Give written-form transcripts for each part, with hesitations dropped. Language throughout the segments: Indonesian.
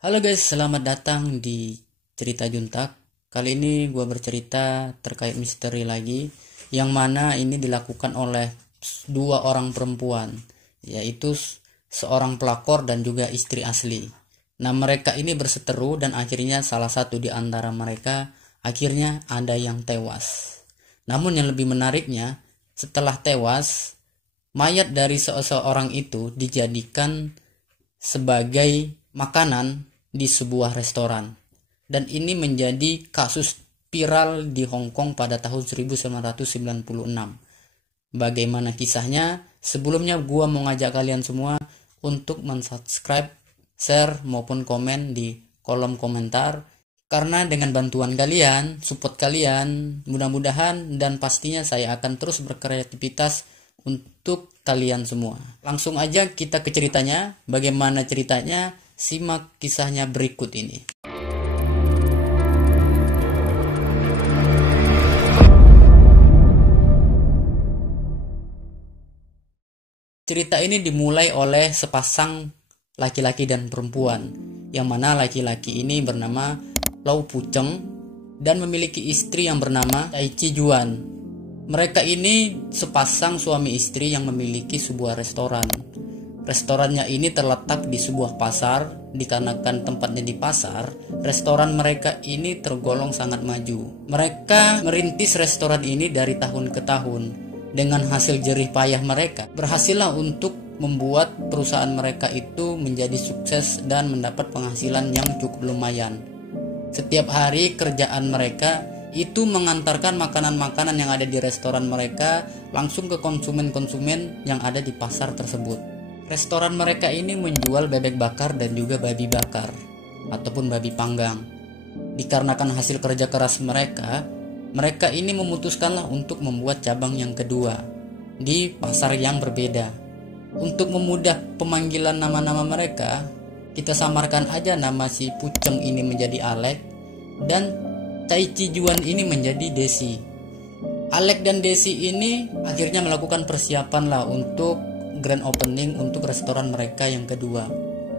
Halo guys, selamat datang di Cerita Juntak. Kali ini gue bercerita terkait misteri lagi, yang mana ini dilakukan oleh dua orang perempuan, yaitu seorang pelakor dan juga istri asli. Nah, mereka ini berseteru dan akhirnya salah satu di antara mereka akhirnya ada yang tewas. Namun yang lebih menariknya, setelah tewas, mayat dari seseorang itu dijadikan sebagai makanan di sebuah restoran, dan ini menjadi kasus viral di Hong Kong pada tahun 1996. Bagaimana kisahnya? Sebelumnya gua mau ngajak kalian semua untuk mensubscribe, share maupun komen di kolom komentar, karena dengan bantuan kalian, support kalian, mudah-mudahan dan pastinya saya akan terus berkreativitas untuk kalian semua. Langsung aja kita ke ceritanya. Bagaimana ceritanya? Simak kisahnya berikut ini. Cerita ini dimulai oleh sepasang laki-laki dan perempuan, yang mana laki-laki ini bernama Lau Puceng dan memiliki istri yang bernama Cai Chi Juan. Mereka ini sepasang suami istri yang memiliki sebuah restoran. Restorannya ini terletak di sebuah pasar. Dikarenakan tempatnya di pasar, restoran mereka ini tergolong sangat maju. Mereka merintis restoran ini dari tahun ke tahun. Dengan hasil jerih payah mereka, berhasillah untuk membuat perusahaan mereka itu menjadi sukses dan mendapat penghasilan yang cukup lumayan. Setiap hari kerjaan mereka itu mengantarkan makanan-makanan yang ada di restoran mereka langsung ke konsumen-konsumen yang ada di pasar tersebut. Restoran mereka ini menjual bebek bakar dan juga babi bakar ataupun babi panggang. Dikarenakan hasil kerja keras mereka ini memutuskanlah untuk membuat cabang yang kedua di pasar yang berbeda. Untuk memudah pemanggilan nama-nama mereka, kita samarkan aja nama si Puceng ini menjadi Alek dan Cai Chi Juan ini menjadi Desi. Alek dan Desi ini akhirnya melakukan persiapan lah untuk grand opening untuk restoran mereka yang kedua.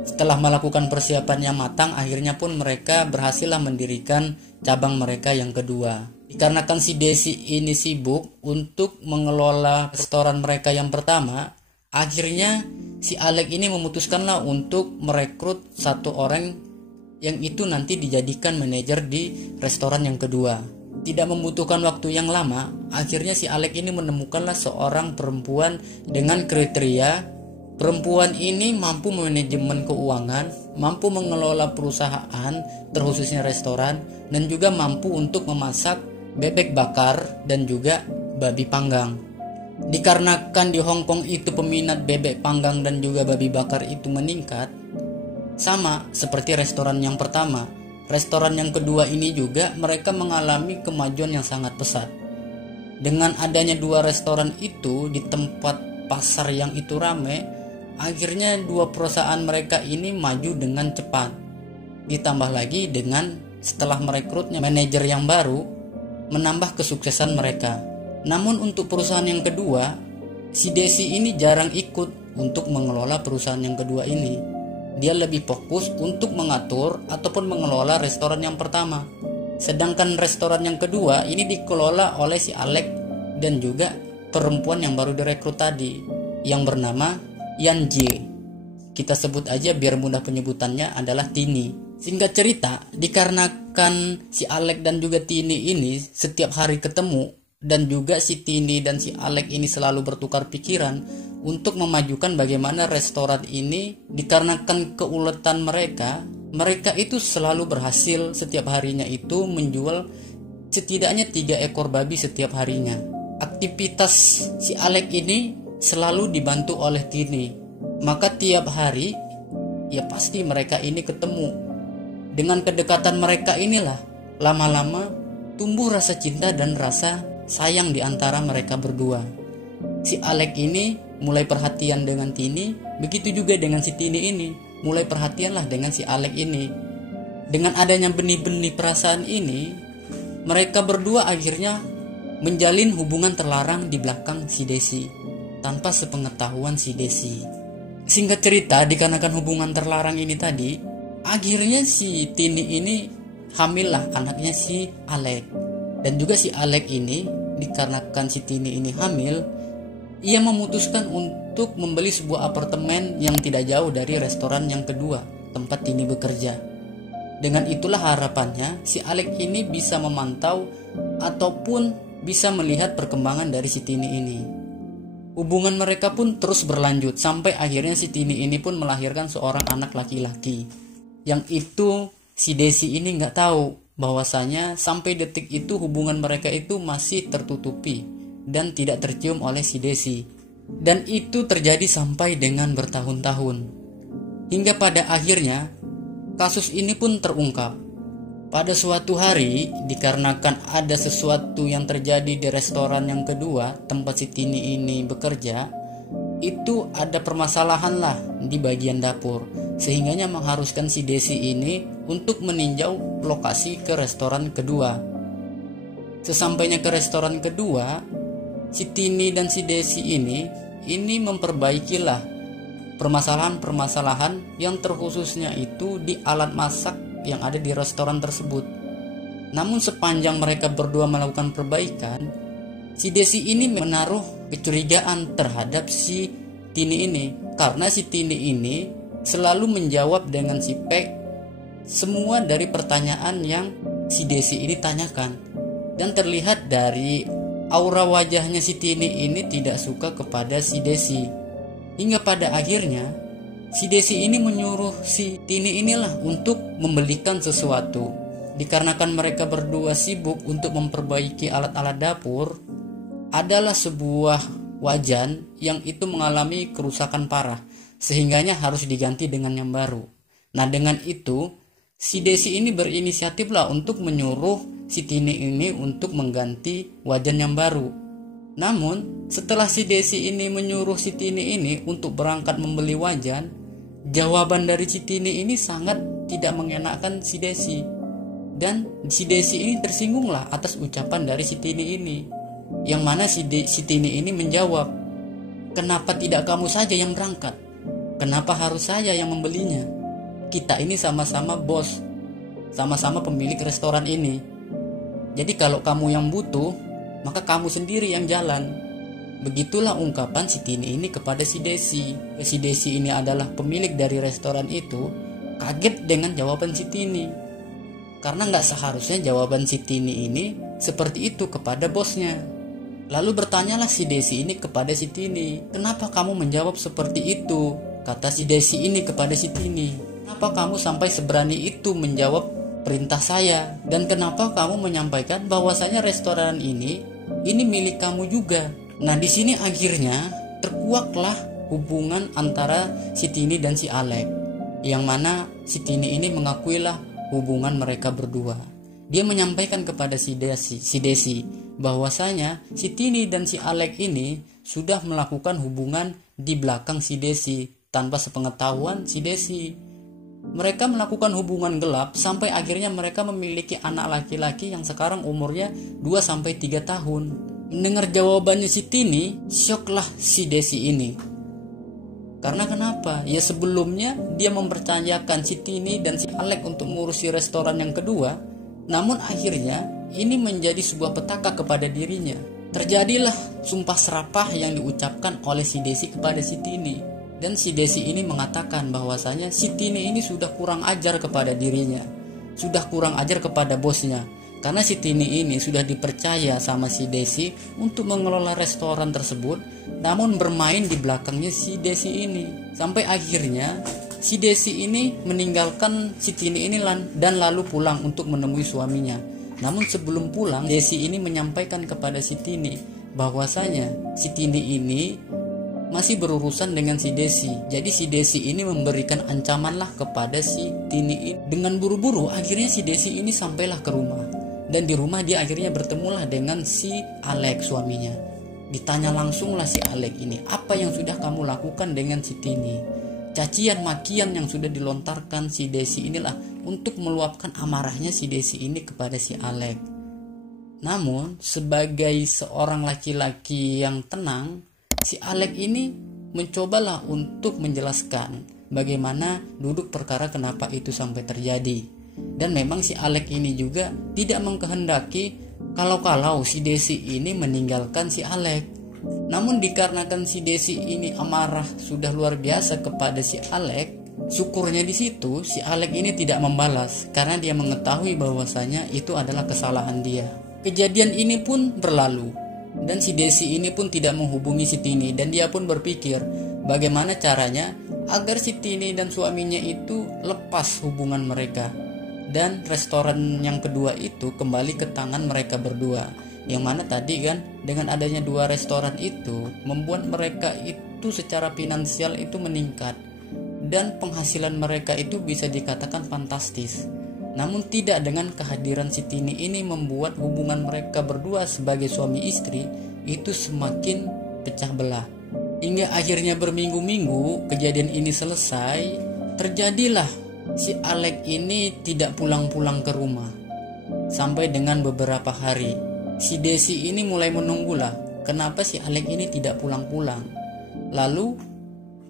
Setelah melakukan persiapan yang matang, akhirnya pun mereka berhasillah mendirikan cabang mereka yang kedua. Dikarenakan si Desi ini sibuk untuk mengelola restoran mereka yang pertama, akhirnya si Alek ini memutuskanlah untuk merekrut satu orang yang itu nanti dijadikan manajer di restoran yang kedua. Tidak membutuhkan waktu yang lama, akhirnya si Alek ini menemukanlah seorang perempuan dengan kriteria perempuan ini mampu manajemen keuangan, mampu mengelola perusahaan, terkhususnya restoran, dan juga mampu untuk memasak bebek bakar dan juga babi panggang. Dikarenakan di Hong Kong itu peminat bebek panggang dan juga babi bakar itu meningkat, sama seperti restoran yang pertama. Restoran yang kedua ini juga mereka mengalami kemajuan yang sangat pesat. Dengan adanya dua restoran itu di tempat pasar yang itu rame, akhirnya dua perusahaan mereka ini maju dengan cepat. Ditambah lagi dengan setelah merekrutnya manajer yang baru, menambah kesuksesan mereka. Namun untuk perusahaan yang kedua, si Desi ini jarang ikut untuk mengelola perusahaan yang kedua ini. Dia lebih fokus untuk mengatur ataupun mengelola restoran yang pertama. Sedangkan restoran yang kedua ini dikelola oleh si Alek dan juga perempuan yang baru direkrut tadi, yang bernama Yan Jie. Kita sebut aja biar mudah penyebutannya adalah Tini. Singkat cerita, dikarenakan si Alek dan juga Tini ini setiap hari ketemu, dan juga si Tini dan si Alek ini selalu bertukar pikiran untuk memajukan bagaimana restoran ini. Dikarenakan keuletan mereka itu selalu berhasil setiap harinya itu menjual setidaknya 3 ekor babi setiap harinya. Aktivitas si Alek ini selalu dibantu oleh Tini. Maka tiap hari ya pasti mereka ini ketemu. Dengan kedekatan mereka inilah lama-lama tumbuh rasa cinta dan rasa sayang di antara mereka berdua. Si Alek ini mulai perhatian dengan Tini, begitu juga dengan si Tini ini mulai perhatianlah dengan si Alek ini. Dengan adanya benih-benih perasaan ini, mereka berdua akhirnya menjalin hubungan terlarang di belakang si Desi, tanpa sepengetahuan si Desi. Singkat cerita, dikarenakan hubungan terlarang ini tadi, Akhirnya si Tini ini hamil lah anaknya si Alek. Dan juga si Alek ini, dikarenakan si Tini ini hamil, ia memutuskan untuk membeli sebuah apartemen yang tidak jauh dari restoran yang kedua tempat Tini bekerja. Dengan itulah harapannya si Alek ini bisa memantau ataupun bisa melihat perkembangan dari si Tini ini. Hubungan mereka pun terus berlanjut sampai akhirnya si Tini ini pun melahirkan seorang anak laki-laki. Yang itu si Desi ini nggak tahu bahwasanya sampai detik itu hubungan mereka itu masih tertutupi dan tidak tercium oleh si Desi. Dan itu terjadi sampai dengan bertahun-tahun. Hingga pada akhirnya kasus ini pun terungkap. Pada suatu hari, dikarenakan ada sesuatu yang terjadi di restoran yang kedua tempat si Tini ini bekerja, itu ada permasalahan lah di bagian dapur, sehingganya mengharuskan si Desi ini untuk meninjau lokasi ke restoran kedua. Sesampainya ke restoran kedua, si Tini dan si Desi ini memperbaikilah permasalahan-permasalahan yang terkhususnya itu di alat masak yang ada di restoran tersebut. Namun sepanjang mereka berdua melakukan perbaikan, si Desi ini menaruh kecurigaan terhadap si Tini ini, karena si Tini ini selalu menjawab dengan sipek semua dari pertanyaan yang si Desi ini tanyakan. Dan terlihat dari aura wajahnya si Tini ini tidak suka kepada si Desi. Hingga pada akhirnya si Desi ini menyuruh si Tini inilah untuk membelikan sesuatu. Dikarenakan mereka berdua sibuk untuk memperbaiki alat-alat dapur, adalah sebuah wajan yang itu mengalami kerusakan parah, sehingganya harus diganti dengan yang baru. Nah, dengan itu si Desi ini berinisiatif lah untuk menyuruh si Tini ini untuk mengganti wajan yang baru. Namun setelah si Desi ini menyuruh si Tini ini untuk berangkat membeli wajan, jawaban dari si Tini ini sangat tidak mengenakan si Desi. Dan si Desi ini tersinggunglah atas ucapan dari si Tini ini. Yang mana si Tini ini menjawab, "Kenapa tidak kamu saja yang berangkat? Kenapa harus saya yang membelinya? Kita ini sama-sama bos, sama-sama pemilik restoran ini. Jadi kalau kamu yang butuh, maka kamu sendiri yang jalan." Begitulah ungkapan si Tini ini kepada si Desi. Si Desi ini adalah pemilik dari restoran itu, kaget dengan jawaban si Tini. Karena nggak seharusnya jawaban si Tini ini seperti itu kepada bosnya. Lalu bertanyalah si Desi ini kepada si Tini, "Kenapa kamu menjawab seperti itu?" Kata si Desi ini kepada si Tini, "Kenapa kamu sampai seberani itu menjawab perintah saya? Dan kenapa kamu menyampaikan bahwasanya restoran ini milik kamu juga?" Nah, di sini akhirnya terkuaklah hubungan antara si Tini dan si Alek, yang mana si Tini ini mengakuilah hubungan mereka berdua. Dia menyampaikan kepada si Desi bahwasanya si Tini dan si Alek ini sudah melakukan hubungan di belakang si Desi tanpa sepengetahuan si Desi. Mereka melakukan hubungan gelap sampai akhirnya mereka memiliki anak laki-laki yang sekarang umurnya 2-3 tahun. Mendengar jawabannya si Tini, syoklah si Desi ini. Karena kenapa? Ya sebelumnya dia mempercayakan si Tini dan si Alek untuk mengurusi restoran yang kedua, namun akhirnya ini menjadi sebuah petaka kepada dirinya. Terjadilah sumpah serapah yang diucapkan oleh si Desi kepada si Tini. Dan si Desi ini mengatakan bahwasanya si Tini ini sudah kurang ajar kepada dirinya, sudah kurang ajar kepada bosnya. Karena si Tini ini sudah dipercaya sama si Desi untuk mengelola restoran tersebut, namun bermain di belakangnya si Desi ini. Sampai akhirnya si Desi ini meninggalkan si Tini ini dan lalu pulang untuk menemui suaminya. Namun sebelum pulang, Desi ini menyampaikan kepada si Tini bahwasanya si Tini ini masih berurusan dengan si Desi. Jadi si Desi ini memberikan ancaman lah kepada si Tini ini. Dengan buru-buru akhirnya si Desi ini sampailah ke rumah. Dan di rumah dia akhirnya bertemulah dengan si Alek suaminya. Ditanya langsung lah si Alek ini, "Apa yang sudah kamu lakukan dengan si Tini?" Cacian makian yang sudah dilontarkan si Desi inilah untuk meluapkan amarahnya si Desi ini kepada si Alek. Namun sebagai seorang laki-laki yang tenang, si Alek ini mencobalah untuk menjelaskan bagaimana duduk perkara kenapa itu sampai terjadi. Dan memang si Alek ini juga tidak mengkehendaki kalau si Desi ini meninggalkan si Alek. Namun dikarenakan si Desi ini amarah sudah luar biasa kepada si Alek, syukurnya di situ si Alek ini tidak membalas karena dia mengetahui bahwasanya itu adalah kesalahan dia. Kejadian ini pun berlalu dan si Desi ini pun tidak menghubungi si Tini, dan dia pun berpikir bagaimana caranya agar si Tini dan suaminya itu lepas hubungan mereka. Dan restoran yang kedua itu kembali ke tangan mereka berdua. Yang mana tadi kan dengan adanya 2 restoran itu membuat mereka itu secara finansial itu meningkat. Dan penghasilan mereka itu bisa dikatakan fantastis. Namun tidak dengan kehadiran si Tini ini membuat hubungan mereka berdua sebagai suami istri itu semakin pecah belah. Hingga akhirnya berminggu-minggu kejadian ini selesai, terjadilah si Alek ini tidak pulang-pulang ke rumah. Sampai dengan beberapa hari, si Desi ini mulai menunggulah kenapa si Alek ini tidak pulang-pulang. Lalu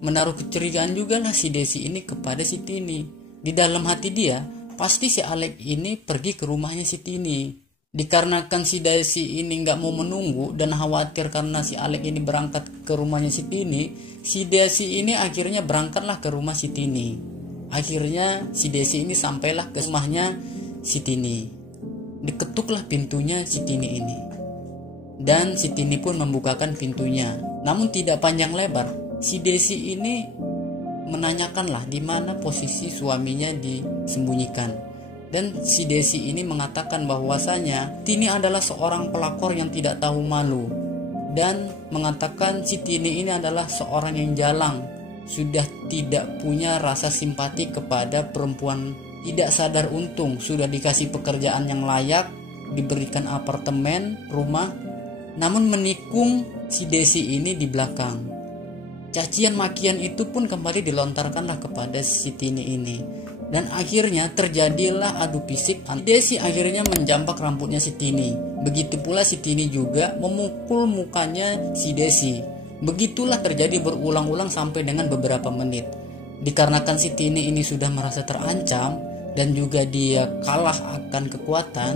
menaruh kecurigaan juga lah si Desi ini kepada si Tini. Di dalam hati dia, pasti si Alek ini pergi ke rumahnya si Tini. Dikarenakan si Desi ini gak mau menunggu dan khawatir karena si Alek ini berangkat ke rumahnya si Tini, si Desi ini akhirnya berangkatlah ke rumah si Tini. Akhirnya si Desi ini sampailah ke rumahnya si Tini. Diketuklah pintunya si Tini ini. Dan si Tini pun membukakan pintunya. Namun tidak panjang lebar, si Desi ini menanyakanlah di mana posisi suaminya disembunyikan. Dan si Desi ini mengatakan bahwasanya Tini adalah seorang pelakor yang tidak tahu malu, dan mengatakan si Tini ini adalah seorang yang jalang, sudah tidak punya rasa simpati kepada perempuan. Tidak sadar untung sudah dikasih pekerjaan yang layak, diberikan apartemen, rumah, namun menikung si Desi ini di belakang. Cacian makian itu pun kembali dilontarkanlah kepada si Tini ini. Dan akhirnya terjadilah adu fisik. Desi akhirnya menjambak rambutnya si Tini. Begitu pula si Tini juga memukul mukanya si Desi. Begitulah terjadi berulang-ulang sampai dengan beberapa menit. Dikarenakan si Tini ini sudah merasa terancam dan juga dia kalah akan kekuatan,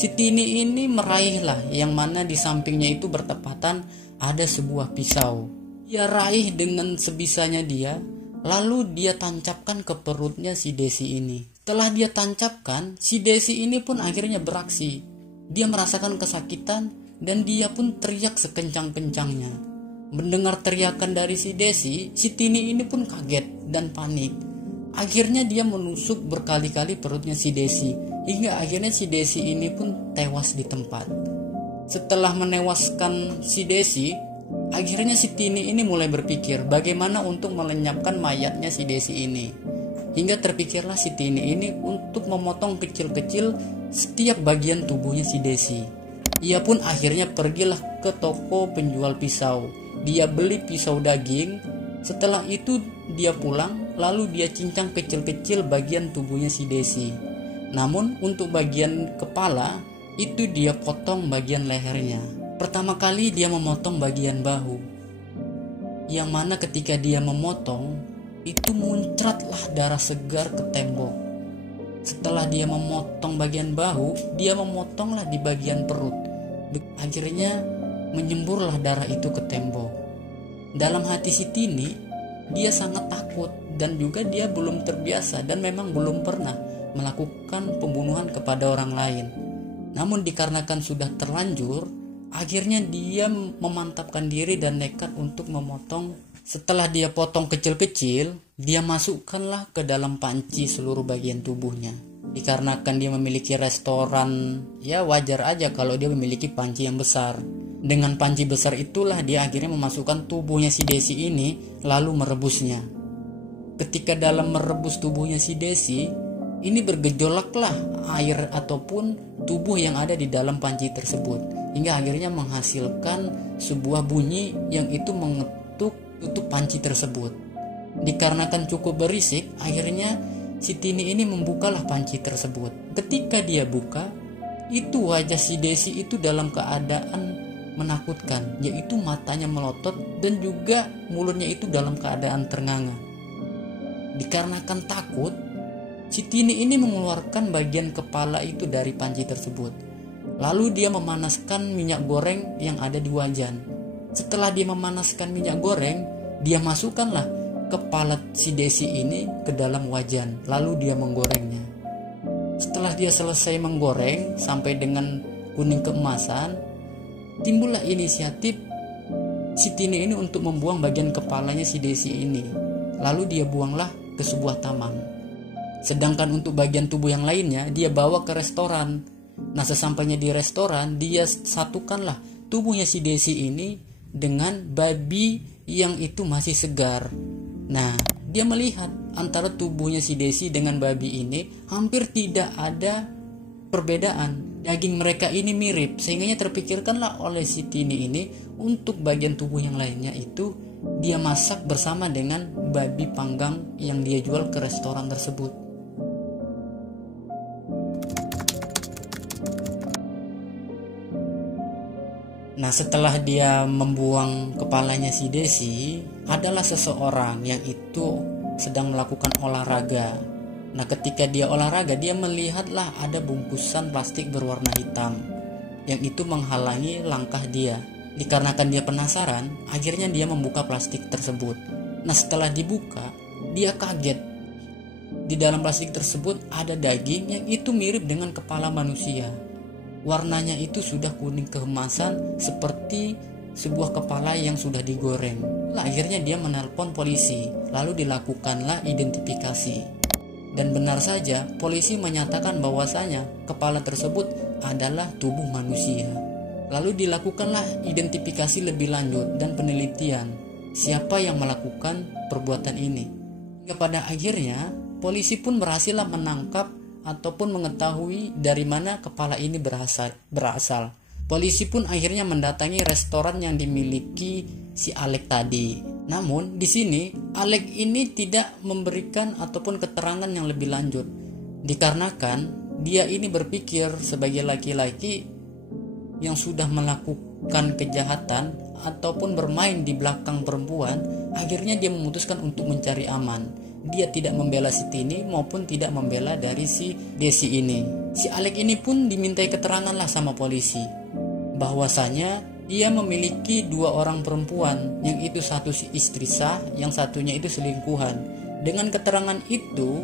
si Tini ini meraihlah yang mana di sampingnya itu bertepatan ada sebuah pisau. Dia raih dengan sebisanya dia. Lalu dia tancapkan ke perutnya si Desi ini. Setelah dia tancapkan, si Desi ini pun akhirnya beraksi. Dia merasakan kesakitan dan dia pun teriak sekencang-kencangnya. Mendengar teriakan dari si Desi, si Tini ini pun kaget dan panik. Akhirnya dia menusuk berkali-kali perutnya si Desi, hingga akhirnya si Desi ini pun tewas di tempat. Setelah menewaskan si Desi, akhirnya si Tini ini mulai berpikir bagaimana untuk melenyapkan mayatnya si Desi ini. Hingga terpikirlah si Tini ini untuk memotong kecil-kecil setiap bagian tubuhnya si Desi. Ia pun akhirnya pergilah ke toko penjual pisau. Dia beli pisau daging. Setelah itu dia pulang, lalu dia cincang kecil-kecil bagian tubuhnya si Desi. Namun untuk bagian kepala itu dia potong bagian lehernya. Pertama kali dia memotong bagian bahu, yang mana ketika dia memotong itu muncratlah darah segar ke tembok. Setelah dia memotong bagian bahu, dia memotonglah di bagian perut. Akhirnya menyemburlah darah itu ke tembok. Dalam hati si Tini, dia sangat takut dan juga dia belum terbiasa dan memang belum pernah melakukan pembunuhan kepada orang lain. Namun dikarenakan sudah terlanjur, akhirnya dia memantapkan diri dan nekat untuk memotong. Setelah dia potong kecil-kecil, dia masukkanlah ke dalam panci seluruh bagian tubuhnya. Dikarenakan dia memiliki restoran, ya wajar aja kalau dia memiliki panci yang besar. Dengan panci besar itulah dia akhirnya memasukkan tubuhnya si Desi ini, lalu merebusnya. Ketika dalam merebus tubuhnya si Desi, ini bergejolaklah air ataupun tubuh yang ada di dalam panci tersebut. Hingga akhirnya menghasilkan sebuah bunyi yang itu mengetuk tutup panci tersebut. Dikarenakan cukup berisik, akhirnya si Tini ini membukalah panci tersebut. Ketika dia buka, itu wajah si Desi itu dalam keadaan menakutkan, yaitu matanya melotot dan juga mulutnya itu dalam keadaan ternganga. Dikarenakan takut, si Tini ini mengeluarkan bagian kepala itu dari panci tersebut. Lalu dia memanaskan minyak goreng yang ada di wajan. Setelah dia memanaskan minyak goreng, dia masukkanlah kepala si Desi ini ke dalam wajan. Lalu dia menggorengnya. Setelah dia selesai menggoreng sampai dengan kuning keemasan, timbullah inisiatif si Tini ini untuk membuang bagian kepalanya si Desi ini. Lalu dia buanglah ke sebuah taman. Sedangkan untuk bagian tubuh yang lainnya dia bawa ke restoran. Nah, sesampainya di restoran, dia satukanlah tubuhnya si Desi ini dengan babi yang itu masih segar. Nah, dia melihat antara tubuhnya si Desi dengan babi ini hampir tidak ada perbedaan. Daging mereka ini mirip, sehingga terpikirkanlah oleh si Tini ini untuk bagian tubuh yang lainnya itu dia masak bersama dengan babi panggang yang dia jual ke restoran tersebut. Nah, setelah dia membuang kepalanya si Desi, adalah seseorang yang itu sedang melakukan olahraga. Nah, ketika dia olahraga, dia melihatlah ada bungkusan plastik berwarna hitam yang itu menghalangi langkah dia. Dikarenakan dia penasaran, akhirnya dia membuka plastik tersebut. Nah, setelah dibuka, dia kaget. Di dalam plastik tersebut ada daging yang itu mirip dengan kepala manusia. Warnanya itu sudah kuning keemasan seperti sebuah kepala yang sudah digoreng. Nah, akhirnya dia menelpon polisi, lalu dilakukanlah identifikasi. Dan benar saja, polisi menyatakan bahwasanya kepala tersebut adalah tubuh manusia. Lalu dilakukanlah identifikasi lebih lanjut dan penelitian siapa yang melakukan perbuatan ini. Hingga pada akhirnya, polisi pun berhasillah menangkap ataupun mengetahui dari mana kepala ini berasal. Polisi pun akhirnya mendatangi restoran yang dimiliki si Alek tadi. Namun di sini Alek ini tidak memberikan ataupun keterangan yang lebih lanjut, dikarenakan dia ini berpikir sebagai laki-laki yang sudah melakukan kejahatan ataupun bermain di belakang perempuan. Akhirnya dia memutuskan untuk mencari aman. Dia tidak membela si Tini maupun tidak membela dari si Desi ini. Si Alek ini pun dimintai keterangan lah sama polisi bahwasanya dia memiliki 2 orang perempuan, yang itu satu si istri sah, yang satunya itu selingkuhan. Dengan keterangan itu,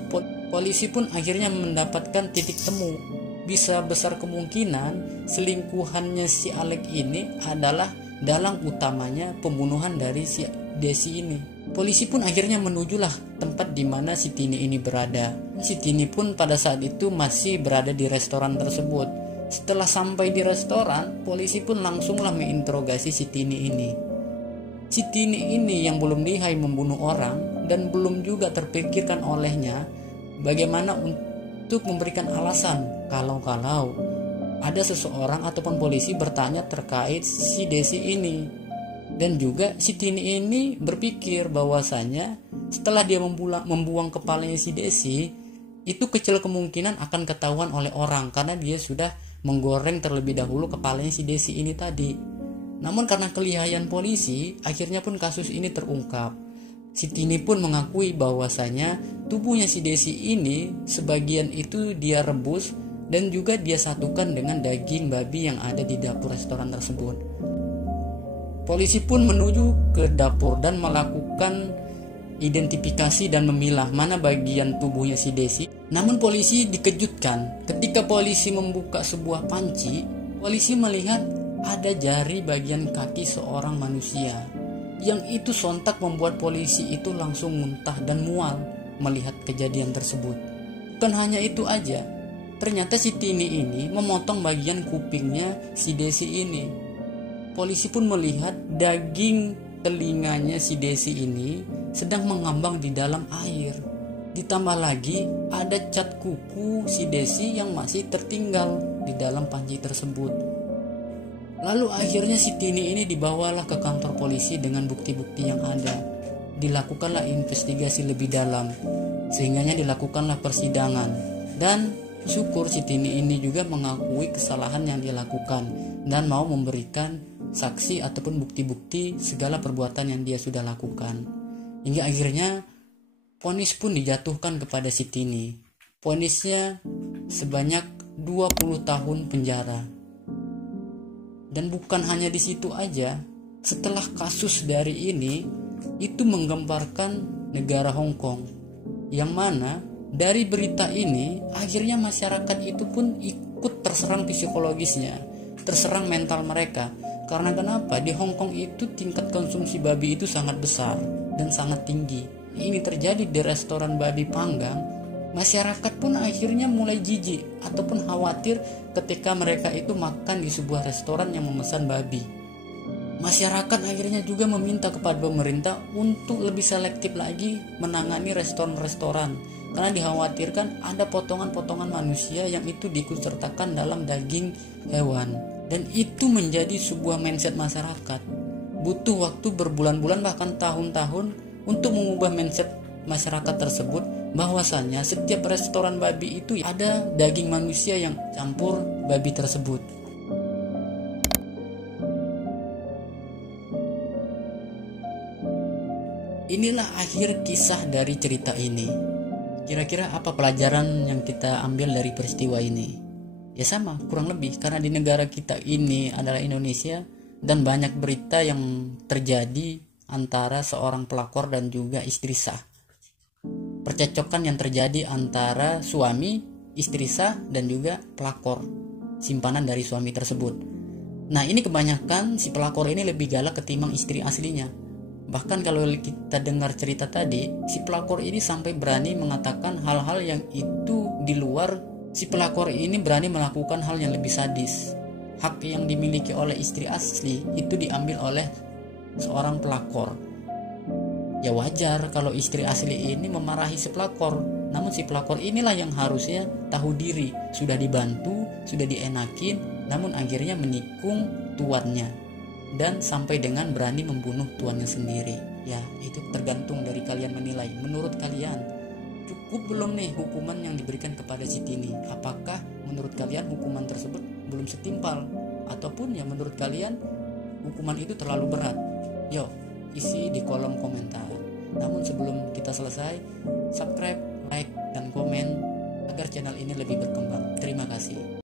polisi pun akhirnya mendapatkan titik temu. Bisa besar kemungkinan selingkuhannya si Alek ini adalah dalang utamanya pembunuhan dari si Desi ini. Polisi pun akhirnya menujulah tempat di mana si Tini ini berada. Si Tini pun pada saat itu masih berada di restoran tersebut. Setelah sampai di restoran, polisi pun langsunglah menginterogasi si Tini ini. Si Tini ini yang belum lihai membunuh orang dan belum juga terpikirkan olehnya bagaimana untuk memberikan alasan kalau ada seseorang ataupun polisi bertanya terkait si Desi ini. Dan juga si Tini ini berpikir bahwasanya setelah dia membuang kepalanya si Desi, itu kecil kemungkinan akan ketahuan oleh orang karena dia sudah menggoreng terlebih dahulu kepalanya si Desi ini tadi. Namun karena kelihayan polisi, akhirnya pun kasus ini terungkap. Si Tini pun mengakui bahwasanya tubuhnya si Desi ini sebagian itu dia rebus dan juga dia satukan dengan daging babi yang ada di dapur restoran tersebut. Polisi pun menuju ke dapur dan melakukan identifikasi dan memilah mana bagian tubuhnya si Desi. Namun polisi dikejutkan ketika polisi membuka sebuah panci. Polisi melihat ada jari bagian kaki seorang manusia, yang itu sontak membuat polisi itu langsung muntah dan mual melihat kejadian tersebut. Bukan hanya itu aja, ternyata si Tini ini memotong bagian kupingnya si Desi ini. Polisi pun melihat daging telinganya si Desi ini sedang mengambang di dalam air. Ditambah lagi ada cat kuku si Desi yang masih tertinggal di dalam panci tersebut. Lalu akhirnya si Tini ini dibawalah ke kantor polisi dengan bukti-bukti yang ada. Dilakukanlah investigasi lebih dalam, sehingganya dilakukanlah persidangan. Dan syukur si Tini ini juga mengakui kesalahan yang dia lakukan dan mau memberikan saksi ataupun bukti-bukti segala perbuatan yang dia sudah lakukan. Hingga akhirnya vonis pun dijatuhkan kepada Sitini. Vonisnya sebanyak 20 tahun penjara. Dan bukan hanya di situ aja, setelah kasus dari ini itu menggemparkan negara Hong Kong, yang mana dari berita ini akhirnya masyarakat itu pun ikut terserang psikologisnya, terserang mental mereka. Karena kenapa? Di Hong Kong itu tingkat konsumsi babi itu sangat besar dan sangat tinggi. Ini terjadi di restoran babi panggang. Masyarakat pun akhirnya mulai jijik ataupun khawatir ketika mereka itu makan di sebuah restoran yang memesan babi. Masyarakat akhirnya juga meminta kepada pemerintah untuk lebih selektif lagi menangani restoran-restoran, karena dikhawatirkan ada potongan-potongan manusia yang itu diikutsertakan dalam daging hewan. Dan itu menjadi sebuah mindset masyarakat. Butuh waktu berbulan-bulan bahkan tahun-tahun untuk mengubah mindset masyarakat tersebut, bahwasannya setiap restoran babi itu ada daging manusia yang campur babi tersebut. Inilah akhir kisah dari cerita ini. Kira-kira apa pelajaran yang kita ambil dari peristiwa ini? Ya sama, kurang lebih, karena di negara kita ini adalah Indonesia dan banyak berita yang terjadi antara seorang pelakor dan juga istri sah. Percecokan yang terjadi antara suami, istri sah, dan juga pelakor, simpanan dari suami tersebut. Nah, ini kebanyakan si pelakor ini lebih galak ketimbang istri aslinya. Bahkan kalau kita dengar cerita tadi, si pelakor ini sampai berani mengatakan hal-hal yang itu di luar. Si pelakor ini berani melakukan hal yang lebih sadis. Hak yang dimiliki oleh istri asli itu diambil oleh seorang pelakor. Ya wajar kalau istri asli ini memarahi si pelakor. Namun si pelakor inilah yang harusnya tahu diri. Sudah dibantu, sudah dienakin, namun akhirnya menikung tuannya. Dan sampai dengan berani membunuh tuannya sendiri. Ya, itu tergantung dari kalian menilai. Menurut kalian, cukup belum nih hukuman yang diberikan kepada Sitini? Apakah menurut kalian hukuman tersebut belum setimpal? Ataupun ya menurut kalian hukuman itu terlalu berat? Yo, isi di kolom komentar. Namun sebelum kita selesai, subscribe, like, dan komen agar channel ini lebih berkembang. Terima kasih.